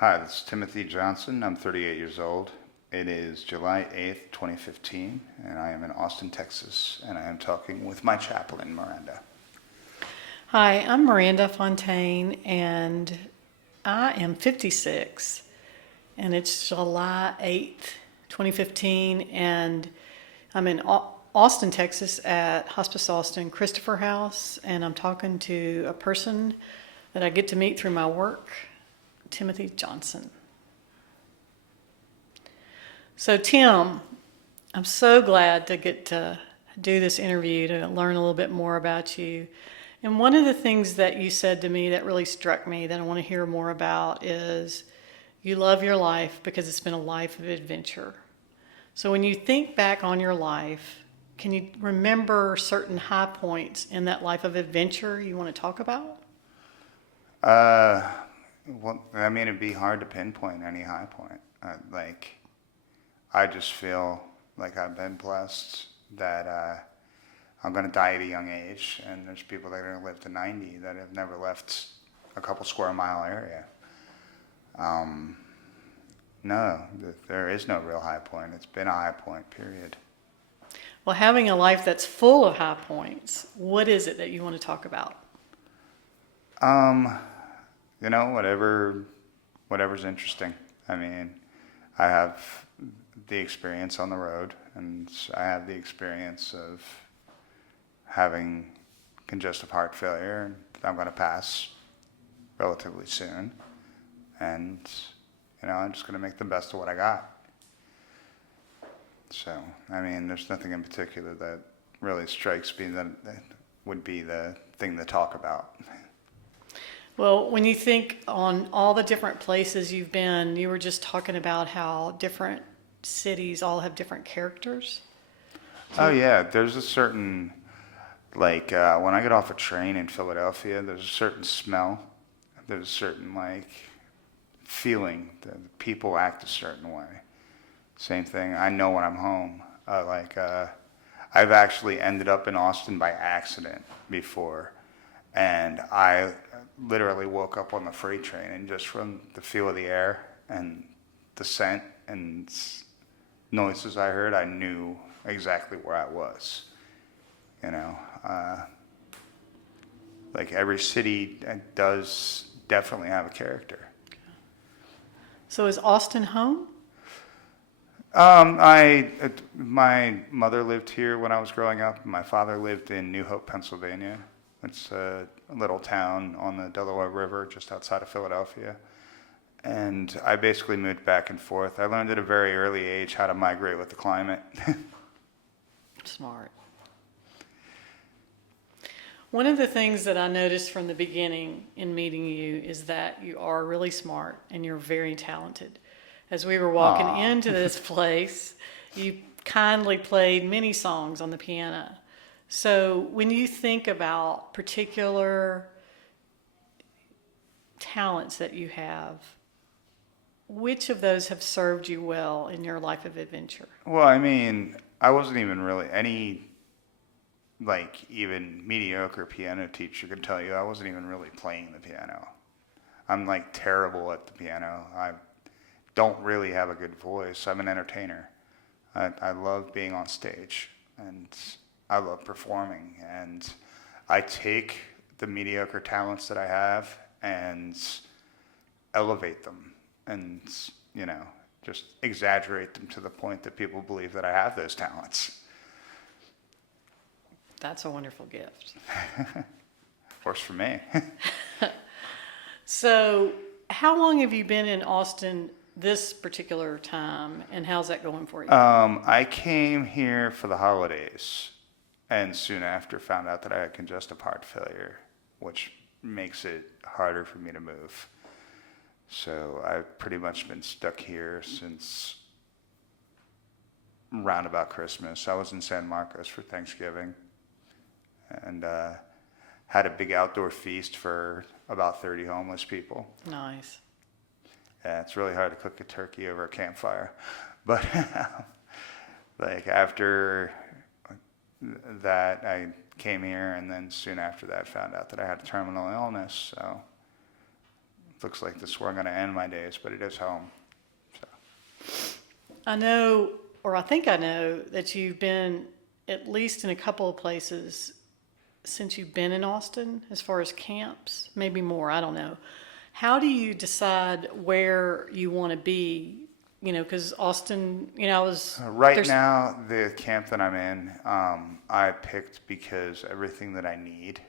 Hi, this is Timothy Johnson. I'm 38 years old. It is July 8th, 2015, and I am in Austin, Texas, and I am talking with my chaplain, Miranda. Hi, I'm Miranda Fontaine, and I am 56, and it's July 8th, 2015, and I'm in Austin, Texas at Hospice Austin Christopher House, and I'm talking to a person that I get to meet through my work, Timothy Johnson. So, Tim, I'm so glad to get to do this interview to learn a little bit more about you. And one of the things that you said to me that really struck me that I want to hear more about is you love your life because it's been a life of adventure. So when you think back on your life, can you remember certain high points in that life of adventure you want to talk about? Uh, it'd be hard to pinpoint any high point. I just feel like I've been blessed that I'm going to die at a young age, and there's people that are going to live to 90 that have never left a couple square mile area. No, there is no real high point. It's been a high point, period. Well, having a life that's full of high points, what is it that you want to talk about? Um, whatever's interesting. I mean, I have the experience on the road, and I have the experience of having congestive heart failure, and I'm going to pass relatively soon. And, I'm just going to make the best of what I got. So, there's nothing in particular that really strikes me that would be the thing to talk about. Well, when you think on all the different places you've been, you were just talking about how different cities all have different characters. Oh, yeah, there's a certain, when I get off a train in Philadelphia, there's a certain smell. There's a certain, feeling that people act a certain way. Same thing, I know when I'm home. I've actually ended up in Austin by accident before. And I literally woke up on the freight train, and just from the feel of the air and the scent and noises I heard, I knew exactly where I was. Every city does definitely have a character. So is Austin home? My mother lived here when I was growing up. My father lived in New Hope, Pennsylvania. It's a little town on the Delaware River just outside of Philadelphia. And I basically moved back and forth. I learned at a very early age how to migrate with the climate. Smart. One of the things that I noticed from the beginning in meeting you is that you are really smart and you're very talented. As we were walking Aw. into this place, you kindly played many songs on the piano. So when you think about particular talents that you have, which of those have served you well in your life of adventure? Well, I wasn't even really even mediocre piano teacher could tell you I wasn't even really playing the piano. I'm terrible at the piano. I don't really have a good voice. I'm an entertainer. I love being on stage, and I love performing, and I take the mediocre talents that I have and elevate them and, just exaggerate them to the point that people believe that I have those talents. That's a wonderful gift. Works for me. So how long have you been in Austin this particular time, and how's that going for you? I came here for the holidays, and soon after found out that I had congestive heart failure, which makes it harder for me to move. So I've pretty much been stuck here since round about Christmas. I was in San Marcos for Thanksgiving, and had a big outdoor feast for about 30 homeless people. Nice. Yeah, it's really hard to cook a turkey over a campfire. But after that, I came here, and then soon after that found out that I had a terminal illness. So looks like this is where I'm going to end my days, but it is home. So. I know, or I think I know, that you've been at least in a couple of places since you've been in Austin, as far as camps, maybe more, I don't know. How do you decide where you want to be? You know, because Austin, you know, Right now, the camp that I'm in, I picked because everything that I need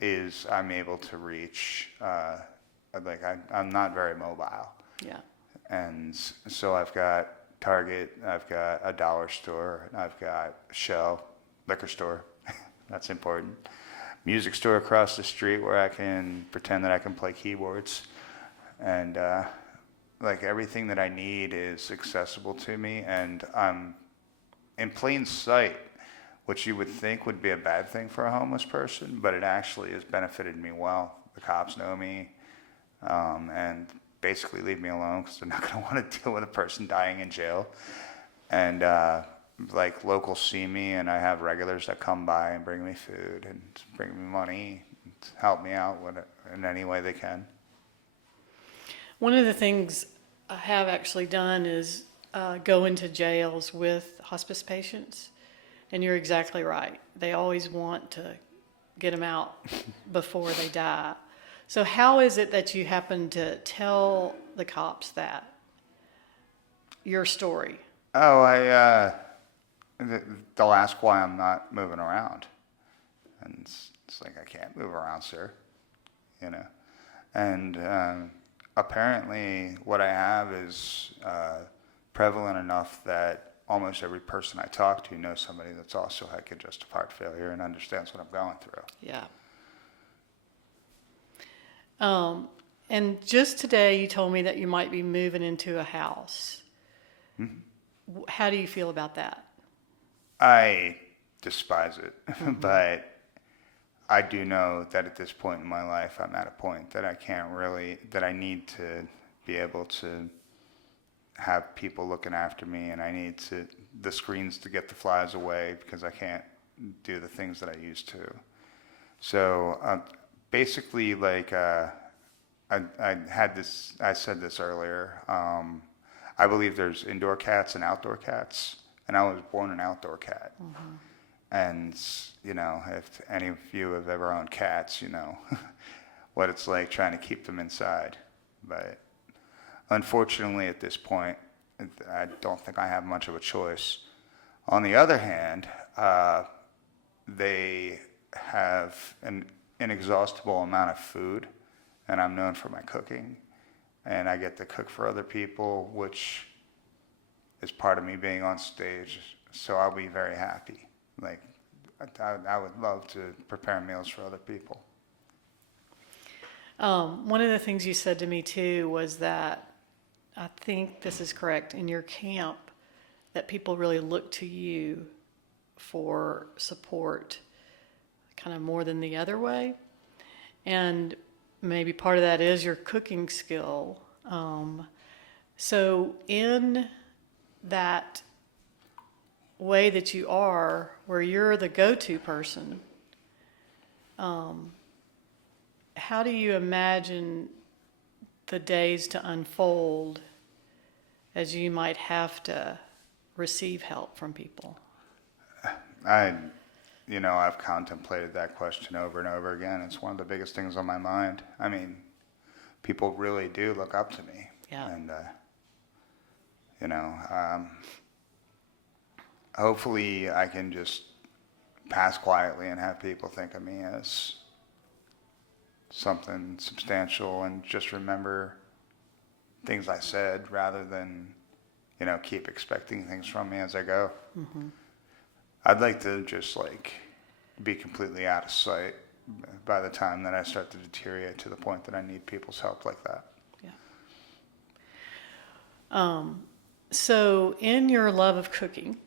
is I'm able to reach. I'm not very mobile. Yeah. And so I've got Target, I've got a dollar store, I've got Shell, liquor store. That's important. Music store across the street where I can pretend that I can play keyboards. And like everything that I need is accessible to me, and I'm in plain sight, which you would think would be a bad thing for a homeless person, but it actually has benefited me well. The cops know me, and basically leave me alone because they're not going to want to deal with a person dying in jail. And like locals see me, and I have regulars that come by and bring me food and bring me money, and help me out in any way they can. One of the things I have actually done is go into jails with hospice patients, and you're exactly right. They always want to get them out before they die. So how is it that you happen to tell the cops that, your story? Oh, they'll ask why I'm not moving around. And it's like, I can't move around, sir. You know? And apparently what I have is prevalent enough that almost every person I talk to knows somebody that's also had congestive heart failure and understands what I'm going through. Yeah. And just today you told me that you might be moving into a house. Mm-hmm. How do you feel about that? I despise it, mm-hmm. But I do know that at this point in my life, I'm at a point that I need to be able to have people looking after me, and I need the screens to get the flies away because I can't do the things that I used to. So basically, like I said this earlier. I believe there's indoor cats and outdoor cats, and I was born an outdoor cat. Mm-hmm. And, you know, if any of you have ever owned cats, you know what it's like trying to keep them inside. But unfortunately, at this point, I don't think I have much of a choice. On the other hand, they have an inexhaustible amount of food, and I'm known for my cooking. And I get to cook for other people, which is part of me being on stage. So I'll be very happy. Like, I would love to prepare meals for other people. One of the things you said to me too was that, I think this is correct, in your camp, that people really look to you for support kind of more than the other way. And maybe part of that is your cooking skill. So in that way that you are, where you're the go-to person, how do you imagine the days to unfold as you might have to receive help from people? I've contemplated that question over and over again. It's one of the biggest things on my mind. I mean, people really do look up to me. Yeah. And, hopefully I can just pass quietly and have people think of me as something substantial and just remember things I said rather than, keep expecting things from me as I go. Mm-hmm. I'd like to just be completely out of sight by the time that I start to deteriorate to the point that I need people's help like that. Yeah. So in your love of cooking,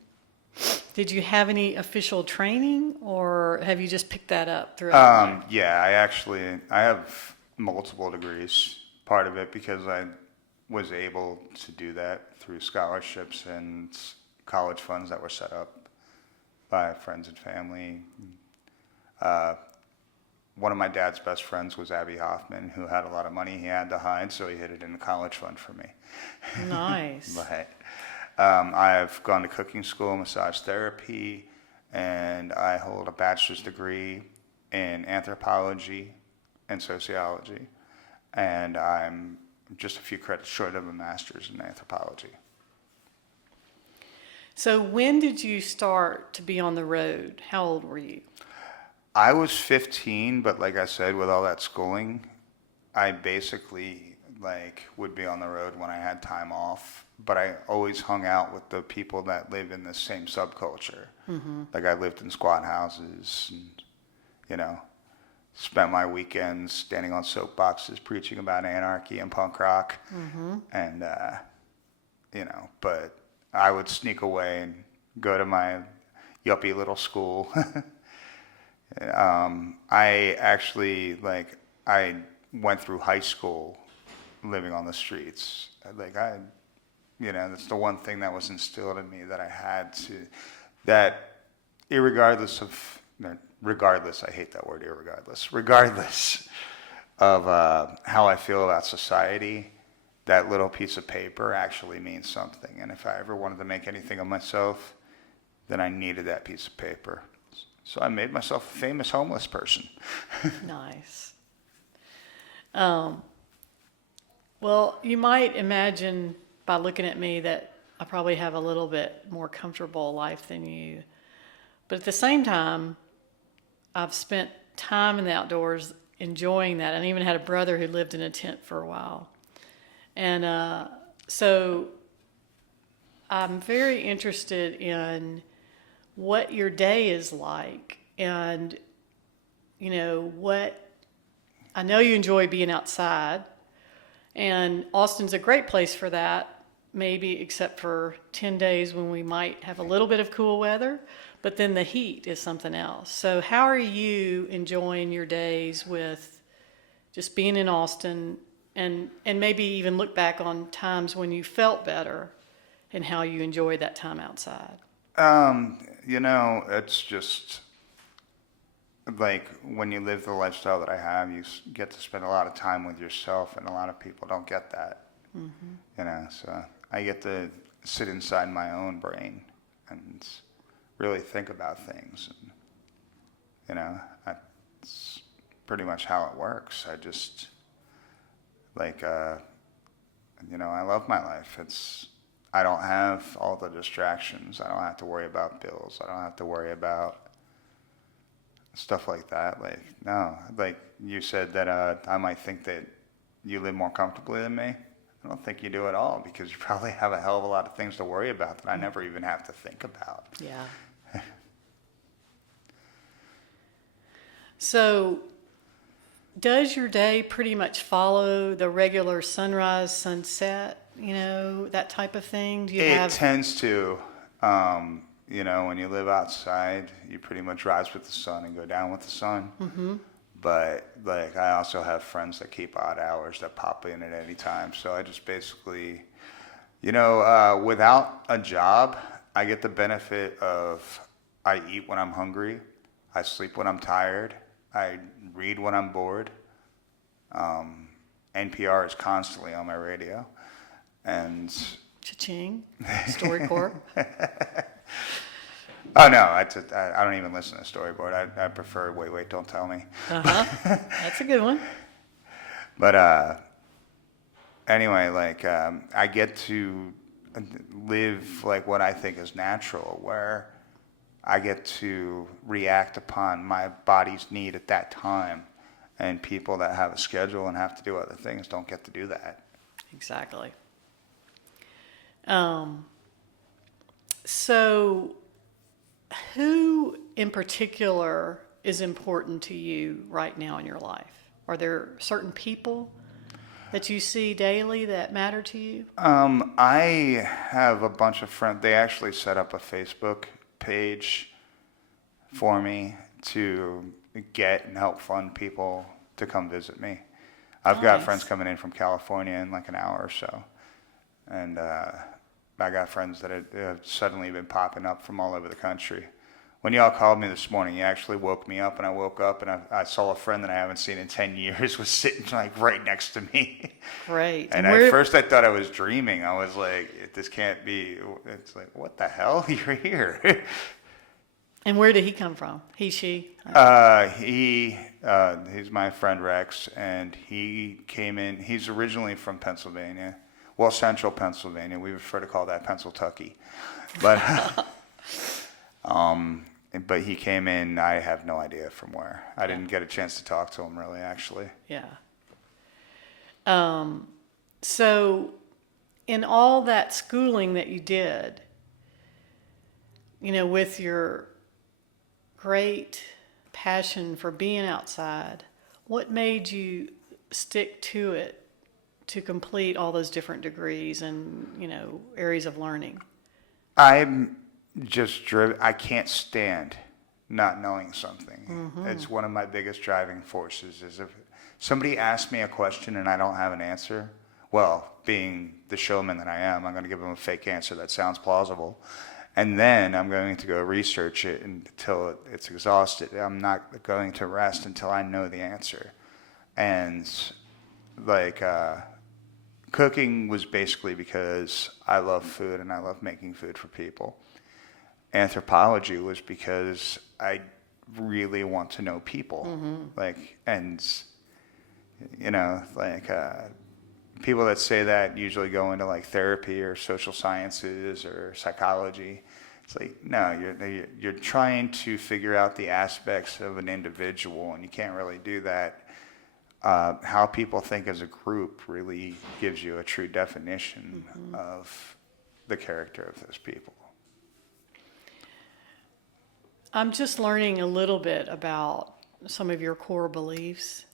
did you have any official training, or have you just picked that up throughout life? Yeah, I have multiple degrees. Part of it because I was able to do that through scholarships and college funds that were set up by friends and family. one of my dad's best friends was Abby Hoffman, who had a lot of money he had to hide, so he hid it in the college fund for me. Nice. But I've gone to cooking school, massage therapy, and I hold a bachelor's degree in anthropology and sociology, and I'm just a few credits short of a master's in anthropology. So when did you start to be on the road? How old were you? I was 15, but like I said, with all that schooling, I basically like would be on the road when I had time off. But I always hung out with the people that live in the same subculture. Like I lived in squat houses, and spent my weekends standing on soapboxes preaching about anarchy and punk rock. And but I would sneak away and go to my yuppie little school. I actually I went through high school living on the streets. That's the one thing that was instilled in me that I had to, that regardless, I hate that word, regardless of how I feel about society, that little piece of paper actually means something. And if I ever wanted to make anything of myself, then I needed that piece of paper. So I made myself a famous homeless person. Nice. Well, you might imagine by looking at me that I probably have a little bit more comfortable life than you. But at the same time, I've spent time in the outdoors enjoying that. And I even had a brother who lived in a tent for a while. And so I'm very interested in what your day is like, and what I know you enjoy being outside, and Austin's a great place for that, maybe except for 10 days when we might have a little bit of cool weather, but then the heat is something else. So how are you enjoying your days with just being in Austin, and maybe even look back on times when you felt better and how you enjoyed that time outside? It's just like when you live the lifestyle that I have, you get to spend a lot of time with yourself, and a lot of people don't get that. So I get to sit inside my own brain and really think about things. And, that's pretty much how it works. I just, I love my life. I don't have all the distractions. I don't have to worry about bills. I don't have to worry about stuff like that. No, you said that I might think that you live more comfortably than me. I don't think you do at all, because you probably have a hell of a lot of things to worry about that I never even have to think about. Yeah. So does your day pretty much follow the regular sunrise, sunset, that type of thing? Do you It have... tends to. When you live outside, you pretty much rise with the sun and go down with the sun. But I also have friends that keep odd hours that pop in at any time. So I just basically, without a job, I get the benefit of I eat when I'm hungry, I sleep when I'm tired, I read when I'm bored. NPR is constantly on my radio, and Cha-ching. StoryCorps. Oh no, I don't even listen to Storyboard. I prefer Wait, Don't Tell Me. That's a good one. But anyway, I get to live what I think is natural, where I get to react upon my body's need at that time, and people that have a schedule and have to do other things don't get to do that. Exactly. So who in particular is important to you right now in your life? Are there certain people that you see daily that matter to you? I have a bunch of friends. They actually set up a Facebook page for me to get and help fund people to come visit me. I've got Nice. friends coming in from California in an hour or so. And I got friends that have suddenly been popping up from all over the country, when y'all called me this morning, you actually woke me up, and I woke up and I saw a friend that I haven't seen in 10 years was sitting like right next to me. Great. And at first I thought I was dreaming. I was like, this can't be. It's like, what the hell? You're here. And where did he come from? He, she? He's my friend Rex, and he came in. He's originally from Pennsylvania, well, central Pennsylvania. We prefer to call that Pennsyltucky, but but he came in. I have no idea from where. I didn't get a chance to talk to him really, actually. Yeah. So, in all that schooling that you did, with your great passion for being outside, what made you stick to it to complete all those different degrees and, areas of learning? I'm just driven. I can't stand not knowing something. Mm-hmm. It's one of my biggest driving forces. Is if somebody asks me a question and I don't have an answer, well, being the showman that I am, I'm going to give them a fake answer that sounds plausible. And then I'm going to go research it until it's exhausted. I'm not going to rest until I know the answer. And like cooking was basically because I love food and I love making food for people. Anthropology was because I really want to know people. Mm-hmm. People that say that usually go into like therapy or social sciences or psychology. It's like, no, you're trying to figure out the aspects of an individual, and you can't really do that. How people think as a group really gives you a true definition mm-hmm. of the character of those people. I'm just learning a little bit about some of your core beliefs.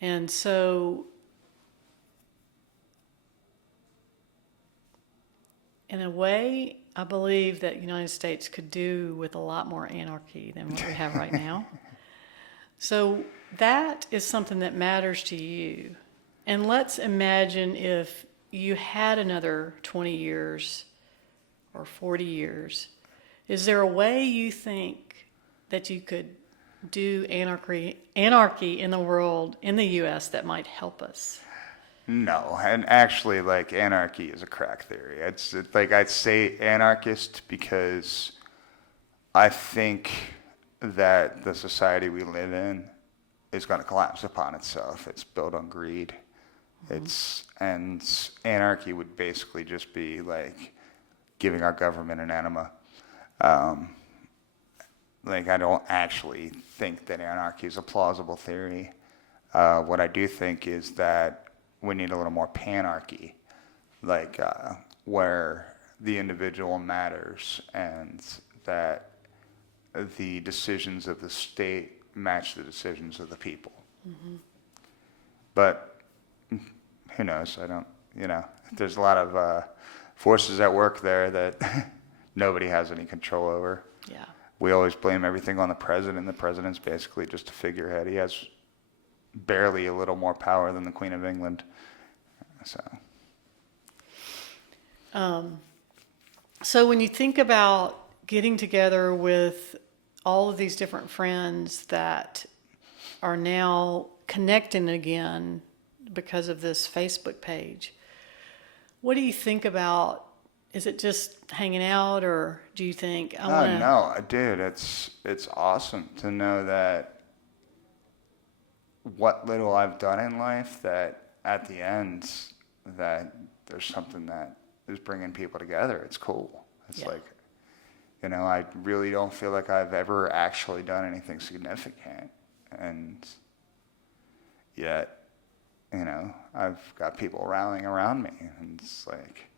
And so, in a way, I believe that the United States could do with a lot more anarchy than what we have right now. So that is something that matters to you. And let's imagine if you had another 20 years or 40 years. Is there a way you think that you could do anarchy in the world, in the U.S., that might help us? No, and actually, like, anarchy is a crack theory. It's like I'd say anarchist because I think that the society we live in is going to collapse upon itself. It's built on greed. Mm-hmm. And anarchy would basically just be like giving our government an enema. I don't actually think that anarchy is a plausible theory. What I do think is that we need a little more panarchy, where the individual matters and that the decisions of the state match the decisions of the people. Mm-hmm. But who knows? There's a lot of forces at work there that nobody has any control over. Yeah. We always blame everything on the president. The president's basically just a figurehead. He has barely a little more power than the Queen of England. So when you think about getting together with all of these different friends that are now connecting again because of this Facebook page, what do you think about? Is it just hanging out, or do you think No, dude, it's awesome to know that what little I've done in life, that at the end that there's something that is bringing people together. It's cool. It's I really don't feel like I've ever actually done anything significant, and yet, I've got people rallying around me, and it's like,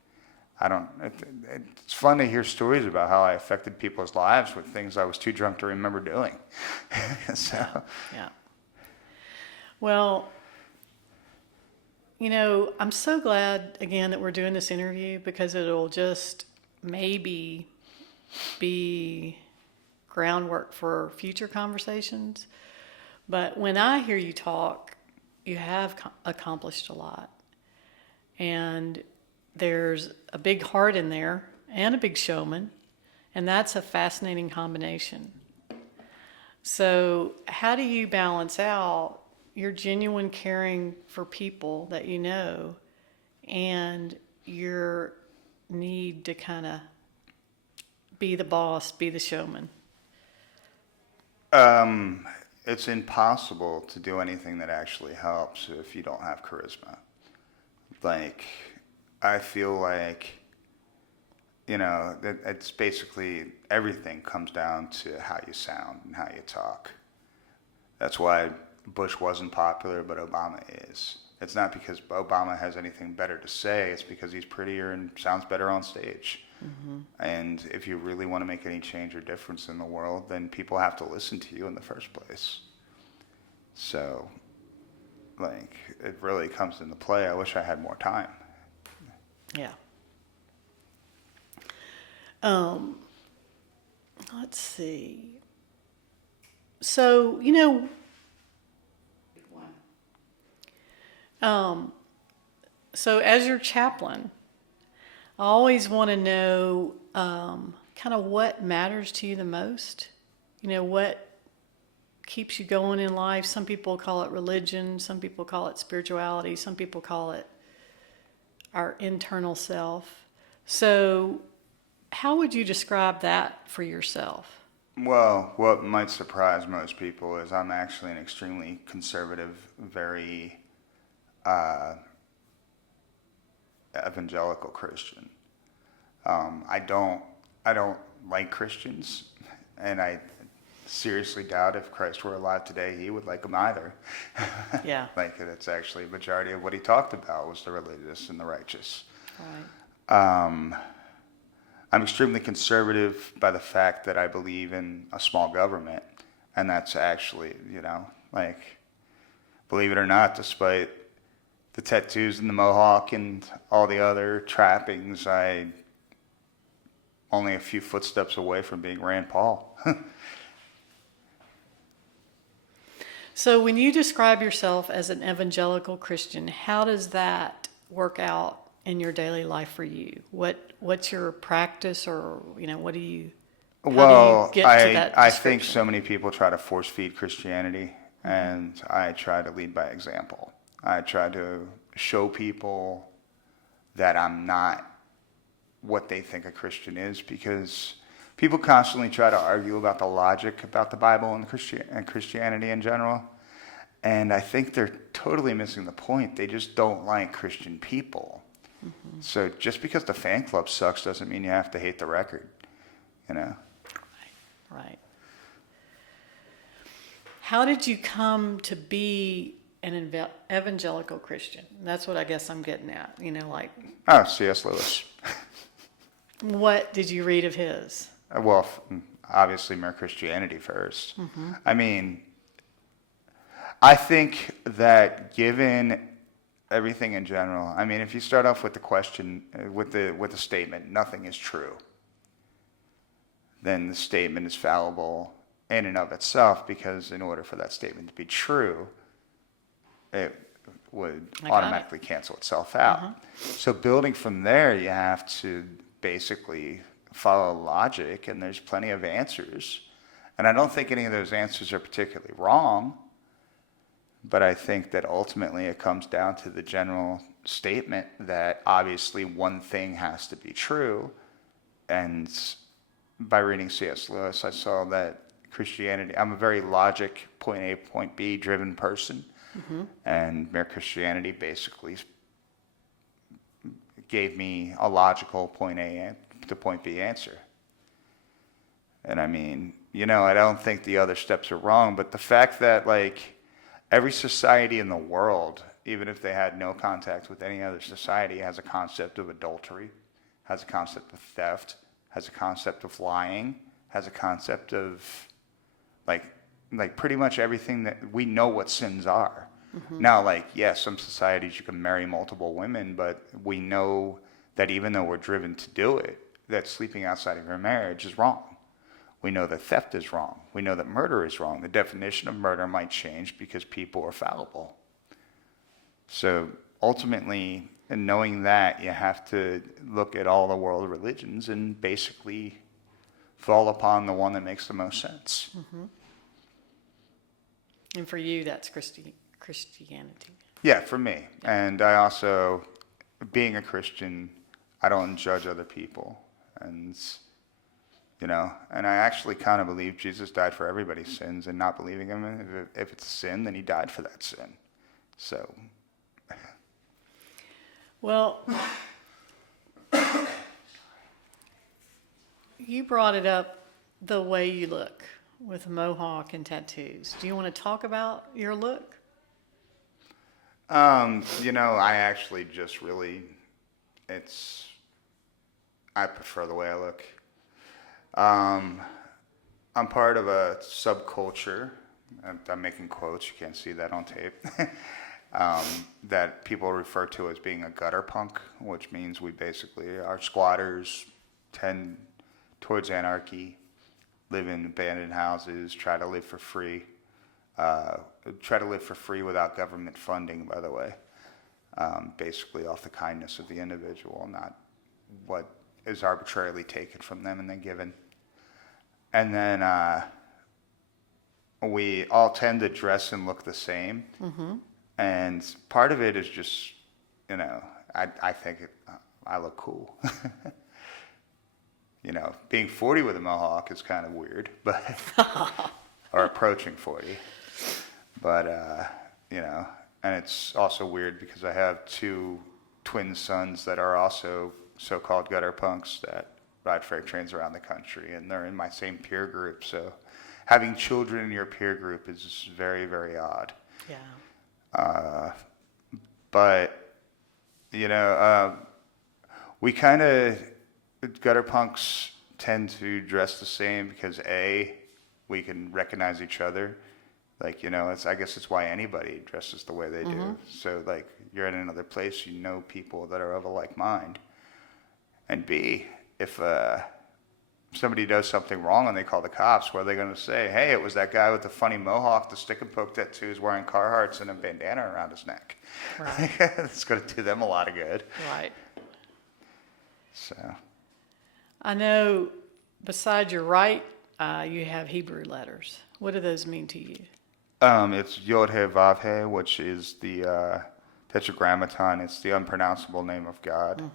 it's fun to hear stories about how I affected people's lives with things I was too drunk to remember doing. Yeah. Well, I'm so glad, again, that we're doing this interview, because it'll just maybe be groundwork for future conversations. But when I hear you talk, you have accomplished a lot. And there's a big heart in there, and a big showman, And that's a fascinating combination. So, how do you balance out your genuine caring for people that you know and your need to kind of be the boss, be the showman? It's impossible to do anything that actually helps if you don't have charisma. Like, I feel like, that it's basically everything comes down to how you sound and how you talk. That's why Bush wasn't popular, but Obama is. It's not because Obama has anything better to say, it's because he's prettier and sounds better on stage. And if you really want to make any change or difference in the world, then people have to listen to you in the first place. So, like, it really comes into play. I wish I had more time. Yeah. Let's see. So, so as your chaplain, I always want to know kind of what matters to you the most. What keeps you going in life. Some people call it religion. Some people call it spirituality. Some people call it our internal self. So, how would you describe that for yourself? Well, what might surprise most people is I'm actually an extremely conservative, very evangelical Christian. I don't like Christians, and I seriously doubt if Christ were alive today, he would like them either. Yeah. Like, it's actually a majority of what he talked about was the religious and the righteous. Right. I'm extremely conservative by the fact that I believe in a small government, and that's actually, like, believe it or not, despite the tattoos and the mohawk and all the other trappings, I only a few footsteps away from being Rand Paul. So, when you describe yourself as an evangelical Christian, how does that work out in your daily life for you? What's your practice, or what do you? How do you Well, get to that I think description? so many people try to force feed Christianity, and I try to lead by example. I try to show people that I'm not what they think a Christian is, because people constantly try to argue about the logic about the Bible and Christianity in general. And I think they're totally missing the point. They just don't like Christian people. So just because the fan club sucks doesn't mean you have to hate the record, Right. How did you come to be an evangelical Christian? That's what I guess I'm getting at. Like, Oh, C.S. Lewis. what did you read of his? Well, obviously Mere Christianity first. I mean, I think that given everything in general, I mean, if you start off with the question, with the statement, nothing is true, then the statement is fallible in and of itself, because in order for that statement to be true, it would automatically cancel itself out. So building from there, you have to basically follow logic, and there's plenty of answers. And I don't think any of those answers are particularly wrong, but I think that ultimately it comes down to the general statement that obviously one thing has to be true. And by reading C.S. Lewis, I saw that Christianity, I'm a very logic, point A, point B driven person. And Mere Christianity basically gave me a logical point A to point B answer. And I mean, I don't think the other steps are wrong, but the fact that, like, every society in the world, even if they had no contact with any other society, has a concept of adultery, has a concept of theft, has a concept of lying, has a concept of, like pretty much everything that we know what sins are. Now, like, yes, some societies you can marry multiple women, but we know that even though we're driven to do it, that sleeping outside of your marriage is wrong. We know that theft is wrong. We know that murder is wrong. The definition of murder might change because people are fallible. So ultimately, in knowing that, you have to look at all the world religions and basically fall upon the one that makes the most sense. And for you, that's Christianity. Yeah, for me. And I also, being a Christian, I don't judge other people. And, you know, and I actually kind of believe Jesus died for everybody's sins, and not believing him, if it's a sin, then he died for that sin. So. Well, you brought it up, the way you look with a mohawk and tattoos. Do you want to talk about your look? You know, I actually just really, I prefer the way I look. I'm part of a subculture. I'm making quotes. You can't see that on tape. That people refer to as being a gutter punk, which means we basically are squatters, tend towards anarchy, live in abandoned houses, try to live for free. Try to live for free without government funding, by the way. Basically off the kindness of the individual, not what is arbitrarily taken from them and then given. And then we all tend to dress and look the same. And part of it is just, you know, I think I look cool. You know, being 40 with a mohawk is kind of weird, but or approaching 40. But, you know, and it's also weird because I have 2 twin sons that are also so-called gutter punks that ride freight trains around the country, and they're in my same peer group. So having children in your peer group is very, very odd. Yeah. But, you know, we kind of, gutter punks tend to dress the same because we can recognize each other. Like, you know, I guess it's why anybody dresses the way they do. So, like, you're in another place, you know people that are of a like mind. And B, if somebody does something wrong and they call the cops, what are they going to say? Hey, it was that guy with the funny mohawk, the stick and poke tattoos, wearing Carhartts and a bandana around his neck. Right. It's going to do them a lot of good. Right. So. I know beside your right, you have Hebrew letters. What do those mean to you? It's Yod He Vav He, which is the Tetragrammaton. It's the unpronounceable name of God.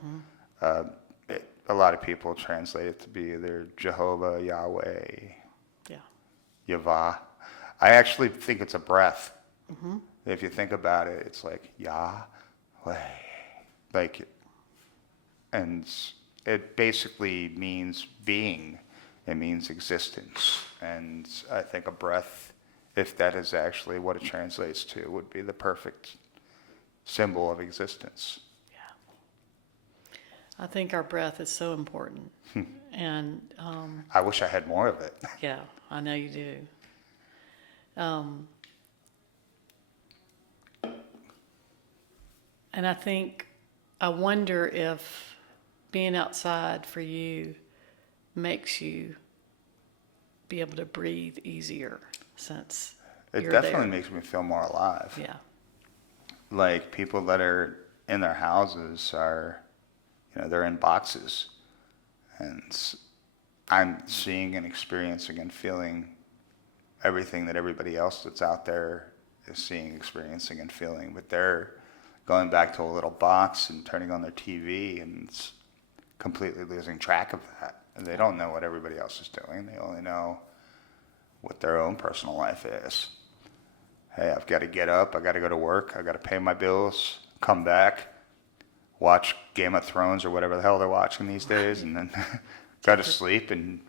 A lot of people translate it to be either Jehovah, Yahweh, Yeah. Yavah. I actually think it's a breath. If you think about it, it's like Yahweh, like, and it basically means being. It means existence. And I think a breath, if that is actually what it translates to, would be the perfect symbol of existence. Yeah. I think our breath is so important. And I wish I had more of it. yeah, I know you do. And I wonder if being outside for you makes you be able to breathe easier since It you're definitely there. makes me feel more alive. Yeah. Like people that are in their houses are, you know, they're in boxes. And I'm seeing and experiencing and feeling everything that everybody else that's out there is seeing, experiencing, and feeling. But they're going back to a little box and turning on their TV and completely losing track of that. And they don't know what everybody else is doing. They only know what their own personal life is. Hey, I've got to get up. I got to go to work. I got to pay my bills, come back, watch Game of Thrones or whatever the hell they're watching these days, and then go to sleep and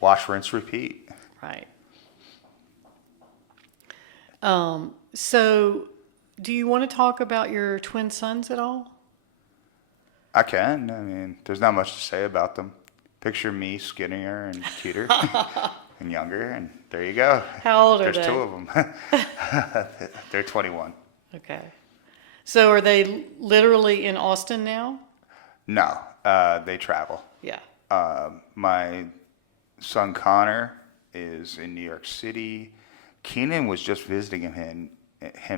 wash, rinse, repeat. Right. So do you want to talk about your twin sons at all? I can. I mean, there's not much to say about them. Picture me skinnier and cuter and younger, and there you go. How old are There's they? 2 of them. They're 21. Okay. So are they literally in Austin now? No, they travel. Yeah. My son Connor is in New York City. Keenan was just visiting him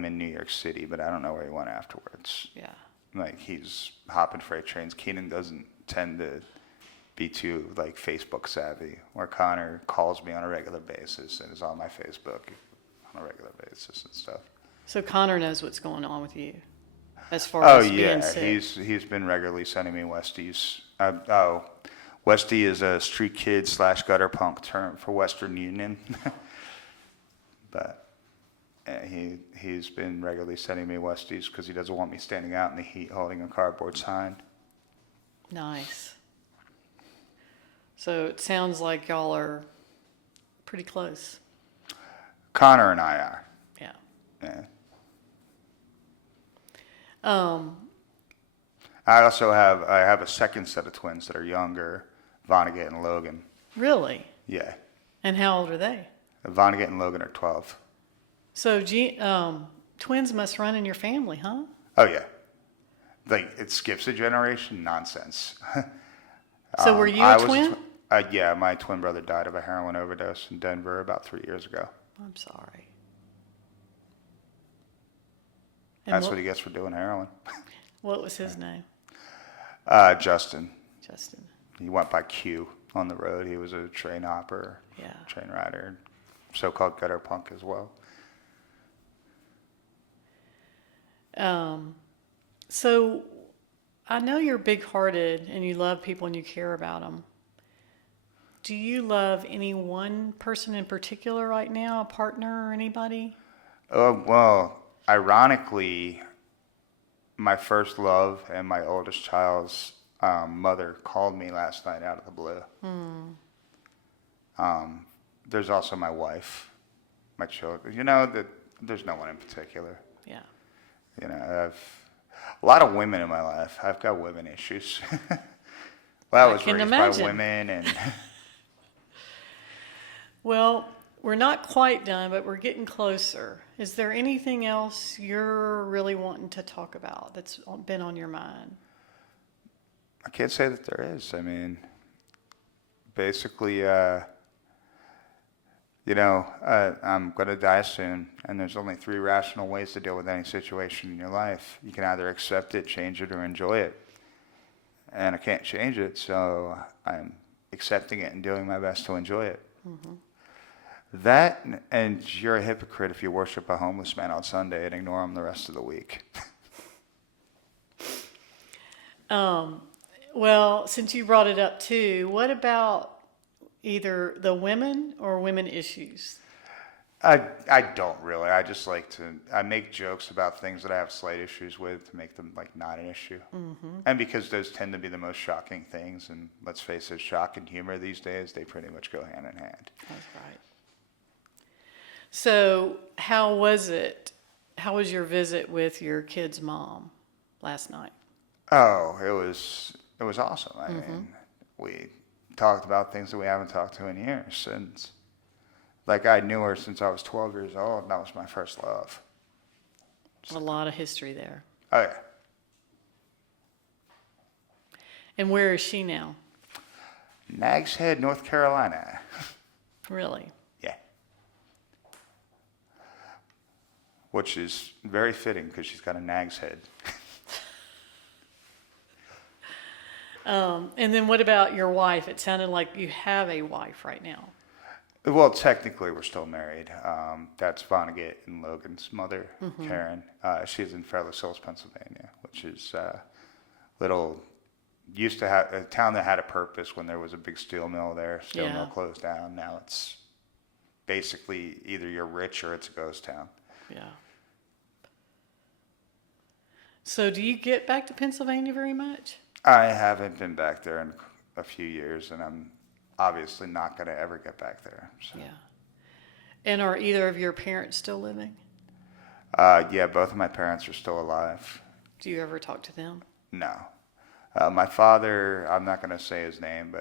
in New York City, but I don't know where he went afterwards. Yeah. Like, he's hopping freight trains. Keenan doesn't tend to be too like Facebook savvy, where Connor calls me on a regular basis and is on my Facebook on a regular basis and stuff. So Connor knows what's going on with you as far Oh as being yeah, sick. he's been regularly sending me Westies. Westie is a street kid / gutter punk term for Western Union, but he's been regularly sending me Westies because he doesn't want me standing out in the heat holding a cardboard sign. Nice. So it sounds like y'all are pretty close. Connor and I are. Yeah. Yeah. Um, I have a second set of twins that are younger, Vonnegut and Logan. really? Yeah. And how old are they? Vonnegut and Logan are 12. So twins must run in your family, huh? Oh yeah. Like it skips a generation? Nonsense. So were you I a was twin? Yeah, my twin brother died of a heroin overdose in Denver about 3 years ago. I'm sorry. That's what he gets for doing heroin. What was his name? Justin. Justin. He went by Q on the road. He was a train hopper, Yeah. train rider, so-called gutter punk as well. So I know you're big-hearted and you love people and you care about them. Do you love any one person in particular right now, a partner or anybody? Well, ironically, my first love and my oldest child's mother called me last night out of the blue. There's also my wife, my children. There's no one in particular. Yeah. I have a lot of women in my life. I've got women issues. Well, I was can raised imagine. by women, and Well, we're not quite done, but we're getting closer. Is there anything else you're really wanting to talk about that's been on your mind? I can't say that there is. I mean, basically, I'm going to die soon, and there's only 3 rational ways to deal with any situation in your life. You can either accept it, change it, or enjoy it. And I can't change it, so I'm accepting it and doing my best to enjoy it. Mm-hmm. That, and you're a hypocrite if you worship a homeless man on Sunday and ignore him the rest of the week. Well, since you brought it up too, what about either the women or women issues? I don't really. I just I make jokes about things that I have slight issues with to make them like not an issue. Mm-hmm. And because those tend to be the most shocking things, and let's face it, shock and humor these days, they pretty much go hand in hand. That's right. So, how was it? How was your visit with your kid's mom last night? Oh, it was awesome. I mean, we talked about things that we haven't talked to in years, and like I knew her since I was 12 years old, and that was my first love. A lot of history there. Oh yeah. And where is she now? Nags Head, North Carolina. Really? Yeah. Which is very fitting because she's got a nag's head. And then what about your wife? It sounded like you have a wife right now. Well, technically, we're still married. That's Vonnegut and Logan's mother, Karen. She's in Fairless Hills, Pennsylvania, which is used to have a town that had a purpose when there was a big steel mill there. Steel mill closed down. Now it's basically either you're rich or it's a ghost town. Yeah. So do you get back to Pennsylvania very much? I haven't been back there in a few years, and I'm obviously not going to ever get back there. So. Yeah. And are either of your parents still living? Yeah, both of my parents are still alive. Do you ever talk to them? No. My father, I'm not going to say his name,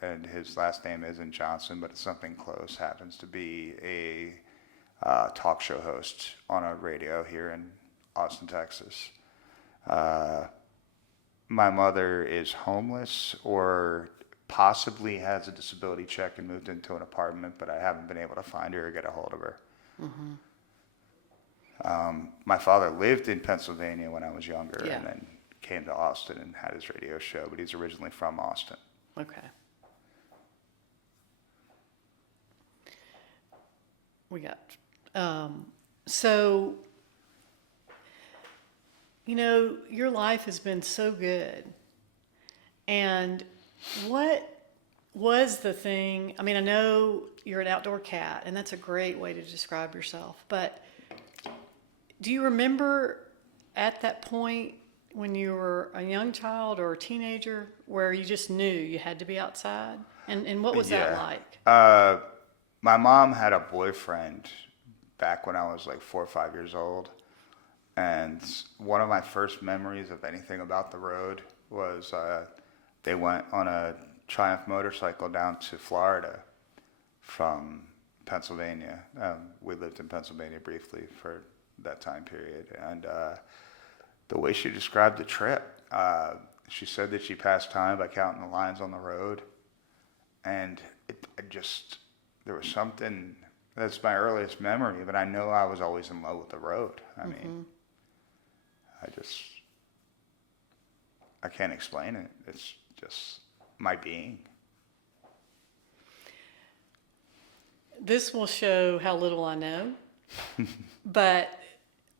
and his last name isn't Johnson, but it's something close, happens to be a talk show host on a radio here in Austin, Texas. My mother is homeless or possibly has a disability check and moved into an apartment, but I haven't been able to find her or get a hold of her. Mm-hmm. My father lived in Pennsylvania when I was younger and then came to Austin and had his radio show, but he's originally from Austin. Okay. We got, so, your life has been so good. And what was the thing? I mean, I know you're an outdoor cat, and that's a great way to describe yourself. But do you remember at that point when you were a young child or a teenager where you just knew you had to be outside? And what was that Yeah. like? My mom had a boyfriend back when I was like 4 or 5 years old. And one of my first memories of anything about the road was they went on a Triumph motorcycle down to Florida from Pennsylvania. We lived in Pennsylvania briefly for that time period. And the way she described the trip, she said that she passed time by counting the lines on the road. And there was something, that's my earliest memory, but I know I was always in love with the road. I mean, I can't explain it. It's just my being. This will show how little I know. But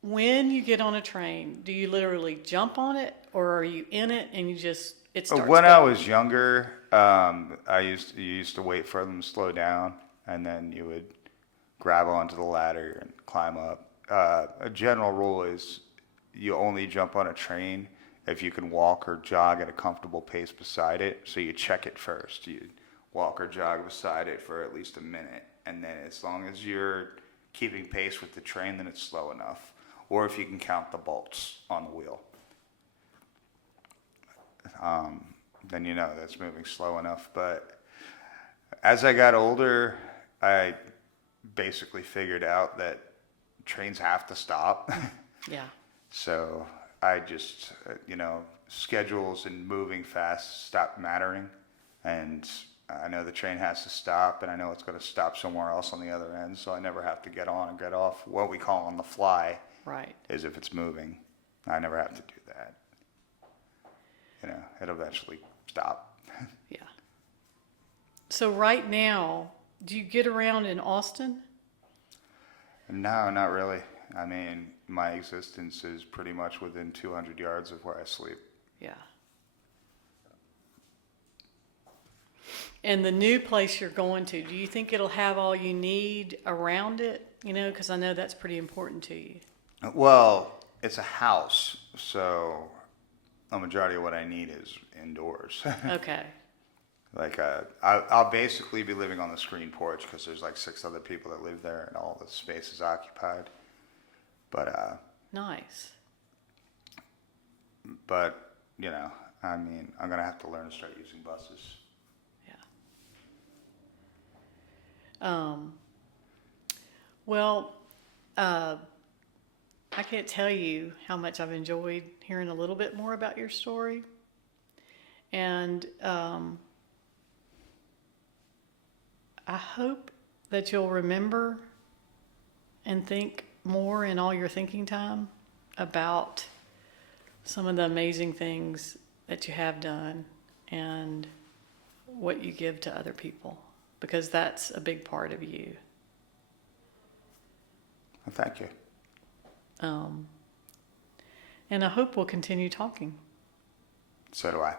when you get on a train, do you literally jump on it, or are you in it and it starts When I going? was younger, you used to wait for them to slow down, and then you would grab onto the ladder and climb up. A general rule is you only jump on a train if you can walk or jog at a comfortable pace beside it. So you check it first. You walk or jog beside it for at least a minute, and then as long as you're keeping pace with the train, then it's slow enough. Or if you can count the bolts on the wheel, then you know that's moving slow enough. But as I got older, I basically figured out that trains have to stop. Yeah. So I just, schedules and moving fast stopped mattering. And I know the train has to stop, and I know it's going to stop somewhere else on the other end. So I never have to get on and get off. What we call on the fly Right. is if it's moving. I never have to do that. It'll eventually stop. Yeah. So right now, do you get around in Austin? No, not really. I mean, my existence is pretty much within 200 yards of where I sleep. Yeah. And the new place you're going to, do you think it'll have all you need around it? Because I know that's pretty important to you. Well, it's a house, so a majority of what I need is indoors. Okay. I'll basically be living on the screen porch because there's like 6 other people that live there and all the space is occupied. Nice. But I mean, I'm gonna have to learn to start using buses. Yeah. Well, I can't tell you how much I've enjoyed hearing a little bit more about your story. And I hope that you'll remember and think more in all your thinking time about some of the amazing things that you have done and what you give to other people, because that's a big part of you. Well, thank you. And I hope we'll continue talking. So do I.